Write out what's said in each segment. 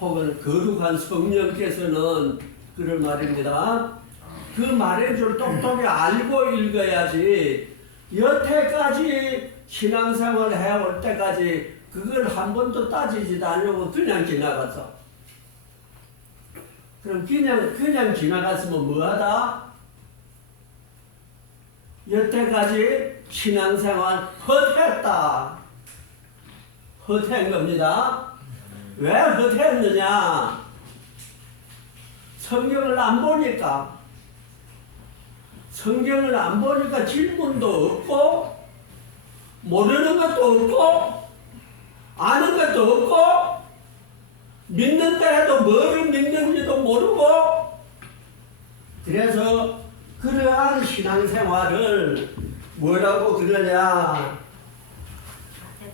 혹은 거룩한 성령께서는 그런 말입니다. 그 말의 줄 똑똑히 알고 읽어야지 여태까지 신앙생활 해올 때까지 그걸 한 번도 따지지도 않으고 그냥 지나갔어. 그럼 그냥 지나갔으면 뭐하다? 여태까지 신앙생활 헛했다. 헛한 겁니다. 왜 헛했느냐? 성경을 안 보니까. 성경을 안 보니까 질문도 없고, 모르는 것도 없고, 아는 것도 없고, 믿는다 해도 뭐를 믿는지도 모르고, 그래서 그러한 신앙생활을 뭐라고 그러냐?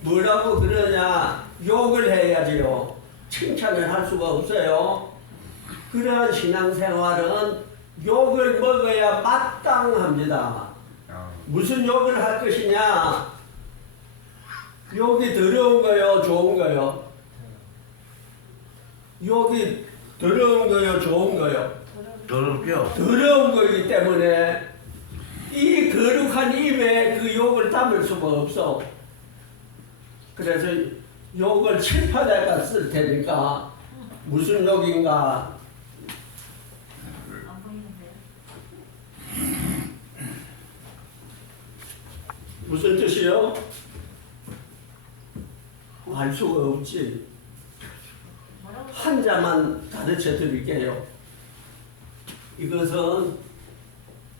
뭐라고 그러냐? 욕을 해야지요. 칭찬을 할 수가 없어요. 그러한 신앙생활은 욕을 먹어야 마땅합니다. 무슨 욕을 할 것이냐? 욕이 더러운 거요, 좋은 거요? 욕이 더러운 거요, 좋은 거요? 더럽게요. 더러운 거이기 때문에 이 거룩한 입에 그 욕을 담을 수가 없어. 그래서 욕을 칠판에다 쓸 테니까 무슨 욕인가? 안 보이는데요? 무슨 뜻이요? 알 수가 없지. 뭐라고? 한자만 가르쳐 드릴게요. 이것은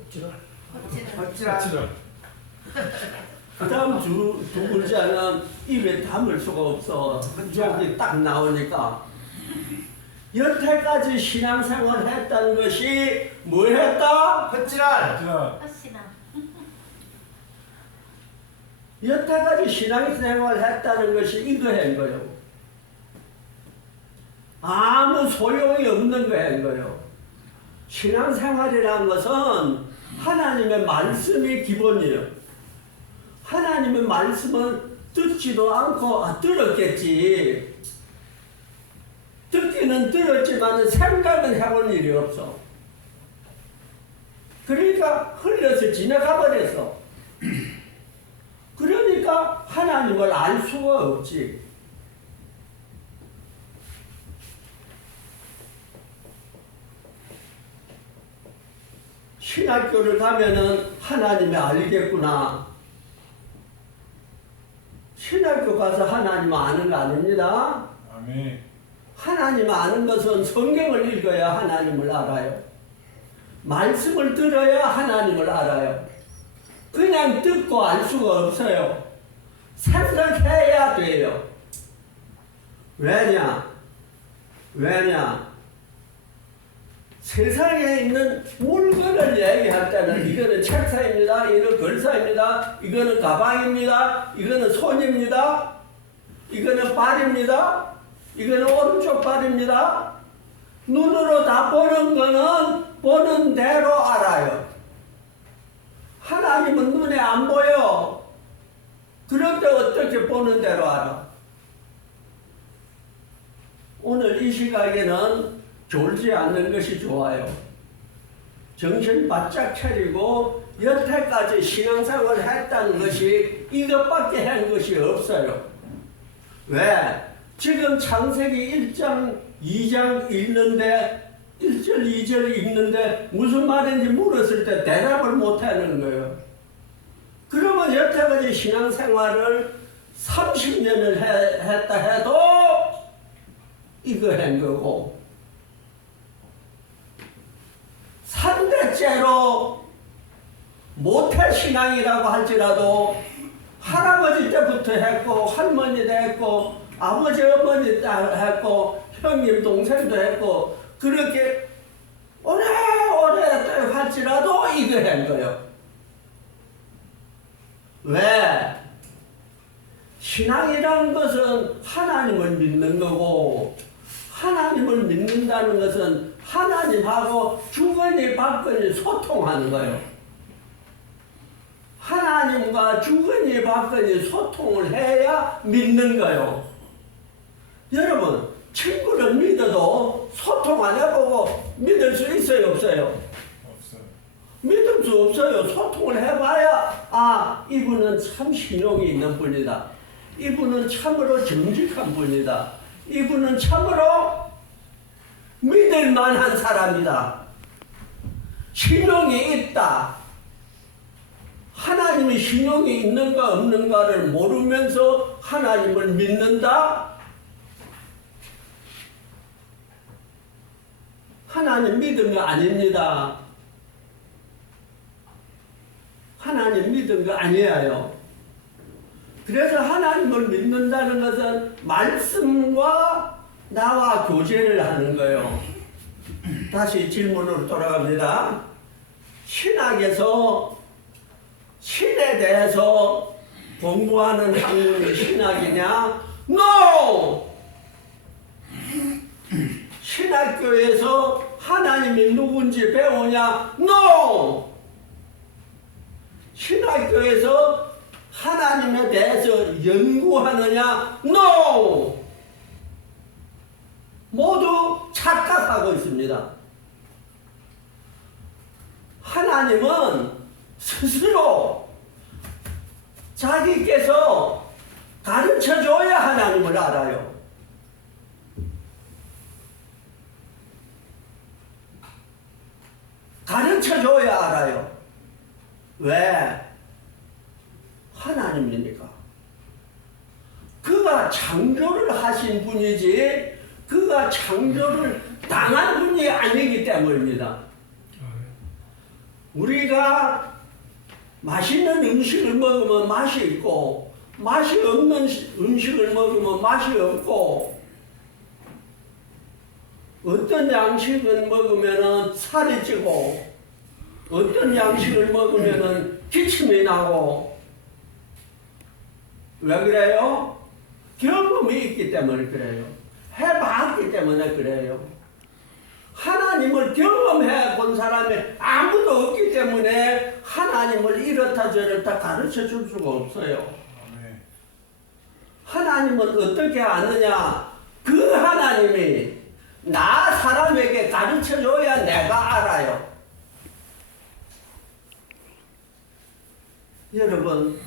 어찌나 그 다음 두 글자는 입에 담을 수가 없어. 여기 딱 나오니까. 여태까지 신앙생활 했다는 것이 뭐 했다? 헛지랄. 헛시나 여태까지 신앙생활 했다는 것이 이거 한 거예요. 아무 소용이 없는 거 한 거예요. 신앙생활이라는 것은 하나님의 말씀이 기본이에요. 하나님의 말씀은 듣지도 않고 들었겠지. 듣기는 들었지만 생각은 해본 일이 없어. 그러니까 흘려서 지나가 버렸어. 그러니까 하나님을 알 수가 없지. 신학교를 가면은 하나님을 알겠구나. 신학교 가서 하나님 아는 거 아닙니다. 아멘. 하나님 아는 것은 성경을 읽어야 하나님을 알아요. 말씀을 들어야 하나님을 알아요. 그냥 듣고 알 수가 없어요. 생각해야 돼요. 왜냐? 세상에 있는 물건을 얘기할 때는 이거는 책사입니다. 이거는 걸사입니다. 이거는 가방입니다. 이거는 손입니다. 이거는 발입니다. 이거는 오른쪽 발입니다. 눈으로 다 보는 거는 보는 대로 알아요. 하나님은 눈에 안 보여. 그런데 어떻게 보는 대로 알아? 오늘 이 시각에는 졸지 않는 것이 좋아요. 정신 바짝 차리고 여태까지 신앙생활을 했다는 것이 이것밖에 한 것이 없어요. 왜? 지금 창세기 1장, 2장 읽는데 1절, 2절 읽는데 무슨 말인지 물었을 때 대답을 못하는 거예요. 그러면 여태까지 신앙생활을 30년을 했다 해도 이거 한 거고 3대째로 모태신앙이라고 할지라도 할아버지 때부터 했고 할머니도 했고 아버지 어머니도 했고 형님 동생도 했고 그렇게 오래 할지라도 이거 한 거예요. 왜? 신앙이라는 것은 하나님을 믿는 거고 하나님을 믿는다는 것은 하나님하고 주거니 받거니 소통하는 거예요. 하나님과 주거니 받거니 소통을 해야 믿는 거예요. 여러분, 친구를 믿어 있어도 소통 안 해보고 믿을 수 있어요, 없어요? 없어요. 믿을 수 없어요. 소통을 해봐야 이분은 참 신용이 있는 분이다. 이분은 참으로 정직한 분이다. 이분은 참으로 믿을 만한 사람이다. 신용이 있다. 하나님의 신용이 있는가 없는가를 모르면서 하나님을 믿는다? 하나님 믿은 거 아닙니다. 하나님 믿은 거 아니에요. 그래서 하나님을 믿는다는 것은 말씀과 나와 교제를 하는 거예요. 다시 질문으로 돌아갑니다. 신학에서 신에 대해서 공부하는 학문이 신학이냐? NO! 신학교에서 하나님이 누군지 배우냐? NO! 신학교에서 하나님에 대해서 연구하느냐? NO! 모두 착각하고 있습니다. 하나님은 스스로 자기께서 가르쳐줘야 하나님을 알아요. 가르쳐줘야 알아요. 왜? 하나님이니까. 그가 창조를 하신 분이지 그가 창조를 당한 분이 아니기 때문입니다. 우리가 맛있는 음식을 먹으면 맛이 있고 맛이 없는 음식을 먹으면 맛이 없고 어떤 양식을 먹으면 살이 찌고 어떤 양식을 먹으면 기침이 나고 왜 그래요? 경험이 있기 때문에 그래요. 해봤기 때문에 그래요. 하나님을 경험해 본 사람이 아무도 없기 때문에 하나님을 이렇다 저렇다 가르쳐 줄 수가 없어요. 하나님은 어떻게 아느냐? 그 하나님이 나 사람에게 가르쳐 줘야 내가 알아요. 여러분,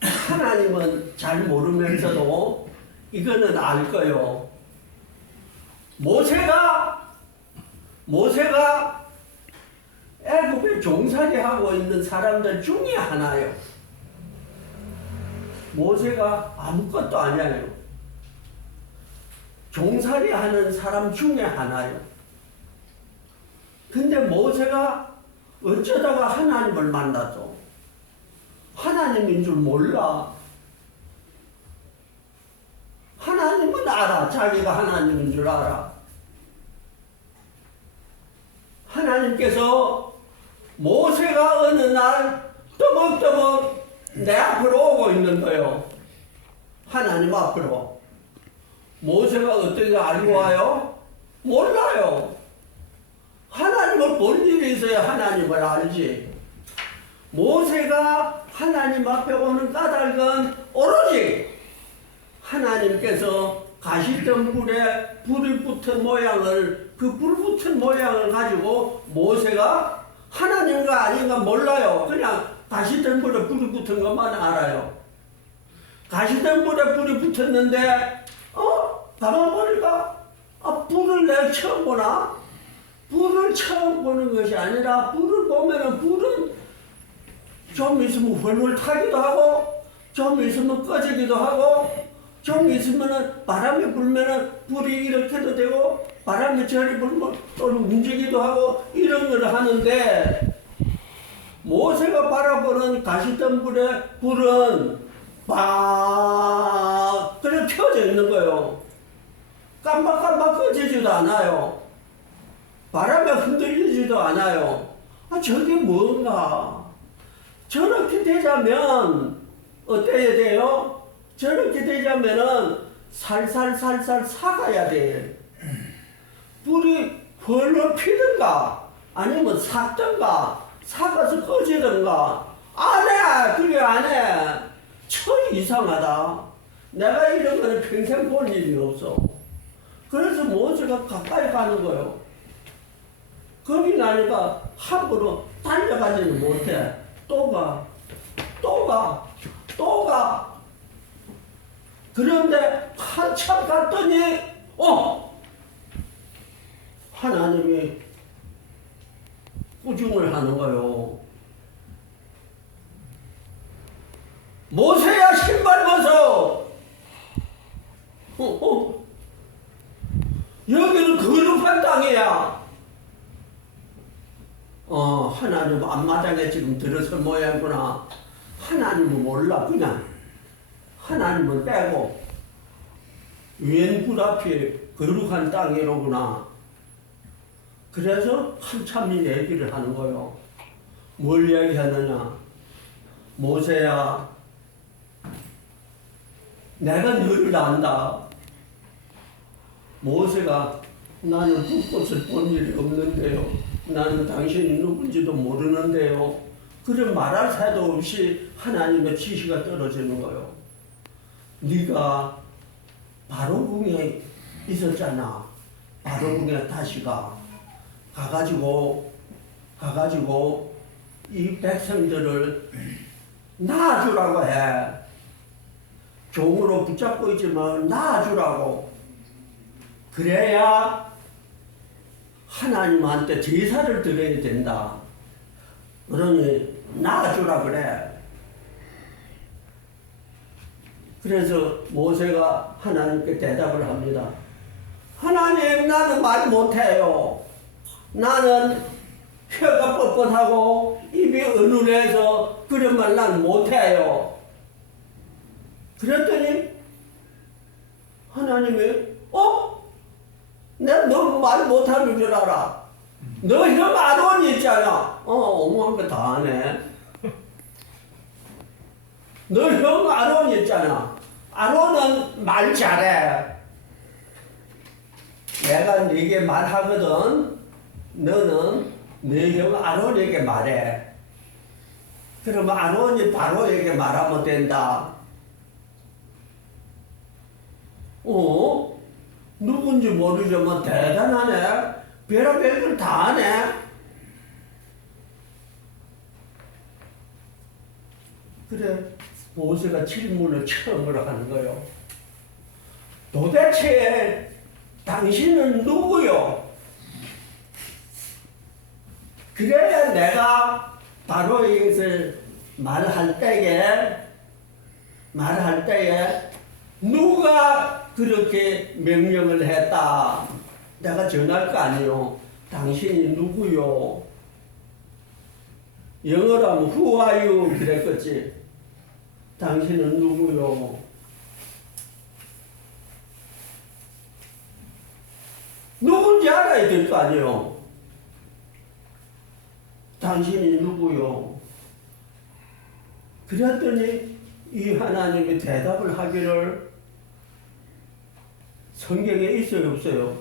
하나님은 잘 모르면서도 이거는 알 거요. 모세가 애굽에 종살이하고 있는 사람들 중에 하나요. 모세가 아무것도 아니에요. 종살이하는 사람 중에 하나요. 근데 모세가 어쩌다가 하나님을 만났어. 하나님인 줄 몰라. 하나님은 알아. 자기가 하나님인 줄 알아. 하나님께서 모세가 어느 날 떠벅떠벅 내 앞으로 오고 있는 거예요. 하나님 앞으로. 모세가 어떻게 알고 와요? 몰라요. 하나님을 볼 일이 있어야 하나님을 알지. 모세가 하나님 앞에 오는 까닭은 오로지 하나님께서 가시덤불에 불이 붙은 모양을 그 불 붙은 모양을 가지고 모세가 하나님과 아닌가 몰라요. 그냥 가시덤불에 불이 붙은 것만 알아요. 가시덤불에 불이 붙었는데 가만 보니까 불을 내가 처음 보나? 불을 처음 보는 것이 아니라 불을 보면은 불은 좀 있으면 훌훌 타기도 하고 좀 있으면 꺼지기도 하고 좀 있으면은 바람이 불면은 불이 이렇게도 되고 바람이 저리 불면 또 움직이기도 하고 이런 걸 하는데 모세가 바라보는 가시덤불의 불은 막 그냥 켜져 있는 거예요. 깜박깜박 꺼지지도 않아요. 바람에 흔들리지도 않아요. 저게 뭔가? 저렇게 되자면 어때야 돼요? 저렇게 되자면은 살살살살 사가야 돼. 불이 펄펄 피든가 아니면 삭든가 사가서 꺼지든가 안 해. 그래 안 해. 참 이상하다. 내가 이런 거는 평생 볼 일이 없어. 그래서 모세가 가까이 가는 거예요. 겁이 나니까 함부로 달려가지는 못해. 또 가. 그런데 한참 갔더니 하나님이 꾸중을 하는 거예요. 모세야, 신발 벗어. 여기는 거룩한 땅이야. 하나님 앞마당에 지금 들어설 모양이구나. 하나님은 몰라. 그냥 하나님은 빼고 웬 굴 앞에 거룩한 땅이로구나. 그래서 한참 이 얘기를 하는 거예요. 뭘 얘기하느냐. 모세야, 내가 너를 안다. 모세가 나는 불꽃을 본 일이 없는데요. 나는 당신이 누군지도 모르는데요. 그런 말할 새도 없이 하나님의 지시가 떨어지는 거예요. 네가 바로궁에 있었잖아. 바로궁에 다시 가가지고 이 백성들을 낳아주라고 해. 종으로 붙잡고 있지만 낳아주라고. 그래야 하나님한테 제사를 드려야 된다. 그러니 낳아주라 그래. 그래서 모세가 하나님께 대답을 합니다. 하나님, 나는 말 못해요. 나는 혀가 뻣뻣하고 입이 은은해서 그런 말 난 못해요. 그랬더니 하나님이 내가 너 말 못하는 줄 알아. 너 형 아론 있잖아. 어머한 거 다 하네. 너 형 아론 있잖아. 아론은 말 잘해. 내가 네게 말하거든. 너는 네 형 아론에게 말해. 그러면 아론이 바로에게 말하면 된다. 누군지 모르지만 대단하네. 별의별 다 하네. 그래, 모세가 질문을 처음으로 하는 거요. 도대체 당신은 누구요? 그래야 내가 바로 이것을 말할 때에 누가 그렇게 명령을 했다. 내가 전할 거 아니요. 당신이 누구요? 영어로 하면 Who are you? 그랬겠지. 당신은 누구요? 누군지 알아야 될 거 아니요. 당신이 누구요? 그랬더니 이 하나님이 대답을 하기를 성경에 있어요, 없어요?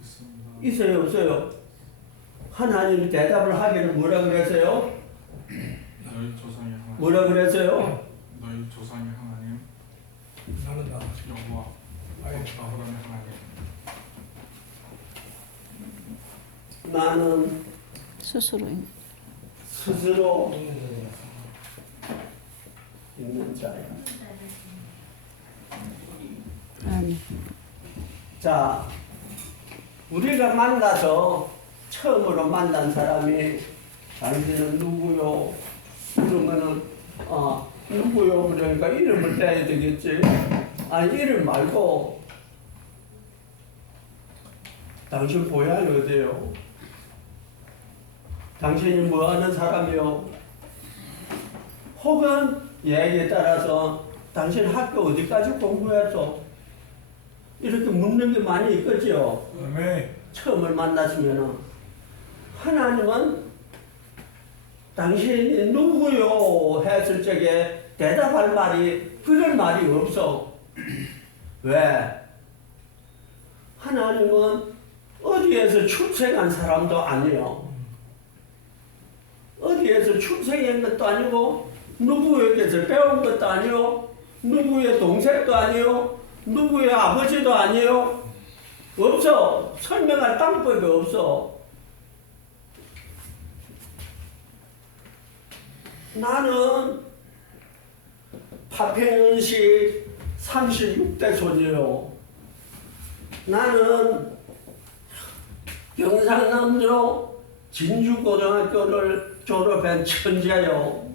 있습니다. 있어요, 없어요? 하나님이 대답을 하기를 뭐라 그랬어요? 너희 조상의 하나님. 뭐라 그랬어요? 너희 조상의 하나님. 나는 나. 여호와 아브라함의 하나님. 나는 스스로 있는 자야. 아니. 자, 우리가 만나서 처음으로 만난 사람이 당신은 누구요? 그러면은 누구요? 그러니까 이름을 대야 되겠지. 아니, 이름 말고 당신 고향이 어디요? 당신이 뭐 하는 사람이요? 혹은 얘기에 따라서 당신 학교 어디까지 공부했어? 이렇게 묻는 게 많이 있겠죠. 처음을 만났으면은 하나님은 당신이 누구요? 했을 적에 대답할 말이 그럴 말이 없어. 왜? 하나님은 어디에서 출생한 사람도 아니요. 어디에서 출생한 것도 아니고 누구에게서 배운 것도 아니요. 누구의 동생도 아니요. 누구의 아버지도 아니요. 없어. 설명할 방법이 없어. 나는 파평시 36대 손이요. 나는 경상남도 진주고등학교를 졸업한 천재요.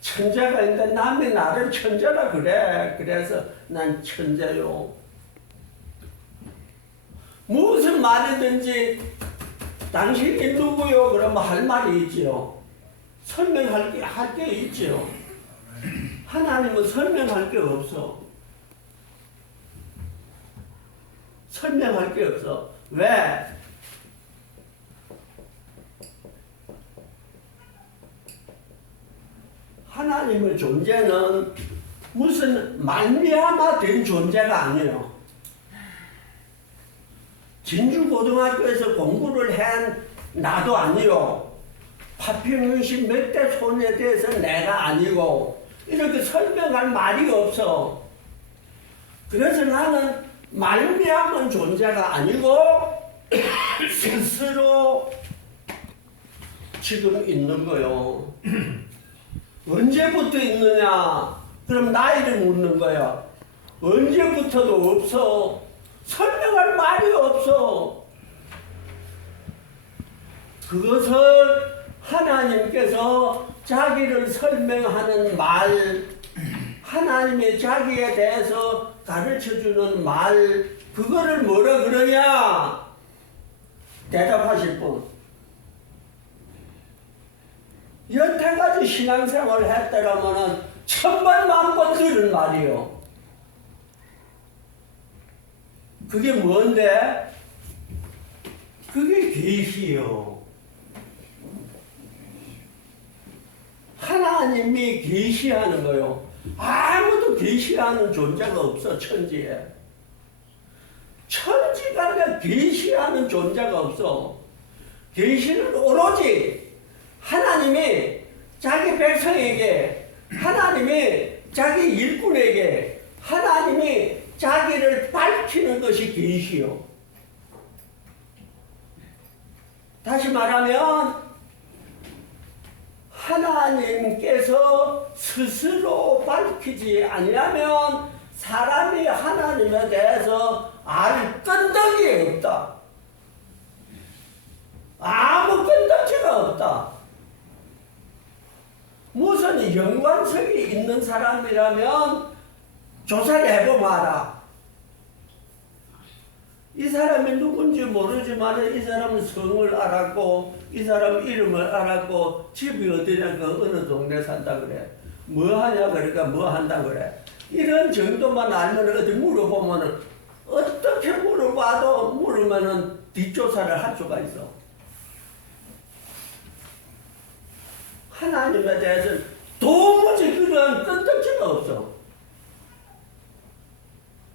천재가 있는데 남이 나를 천재라 그래. 그래서 난 천재요. 무슨 말이든지 당신이 누구요? 그러면 할 말이 있지요. 설명할 게 있지요. 하나님은 설명할 게 없어. 설명할 게 없어. 왜? 하나님의 존재는 무슨 말미암아 된 존재가 아니에요. 진주고등학교에서 공부를 한 나도 아니요. 파평윤신 몇 대 손에 대해서 내가 아니고 이렇게 설명할 말이 없어. 그래서 나는 말미암은 존재가 아니고 스스로 지금 있는 거요. 언제부터 있느냐? 그럼 나이를 묻는 거야. 언제부터도 없어. 설명할 말이 없어. 그것을 하나님께서 자기를 설명하는 말, 하나님이 자기에 대해서 가르쳐주는 말, 그거를 뭐라 그러냐? 대답하실 분. 여태까지 신앙생활을 했더라면은 천번 만번 들은 말이요. 그게 뭔데? 그게 계시요. 하나님이 계시하는 거요. 아무도 계시하는 존재가 없어, 천지에. 천지가 계시하는 존재가 없어. 계시는 오로지 하나님이 자기 백성에게, 하나님이 자기 일꾼에게, 하나님이 자기를 밝히는 것이 계시요. 다시 말하면 하나님께서 스스로 밝히지 아니하면 사람이 하나님에 대해서 알 끈덕이 없다. 아무 끈덕지가 없다. 무슨 연관성이 있는 사람이라면 조사를 해보면 알아. 이 사람이 누군지 모르지만 이 사람은 성을 알았고 이 사람 이름을 알았고 집이 어디냐 그 어느 동네 산다 그래. 뭐 하냐 그러니까 뭐 한다 그래. 이런 정도만 알면 어디 물어보면은 어떻게 물어봐도 물으면은 뒷조사를 할 수가 있어. 하나님에 대해서 도무지 그런 끈적지가 없어.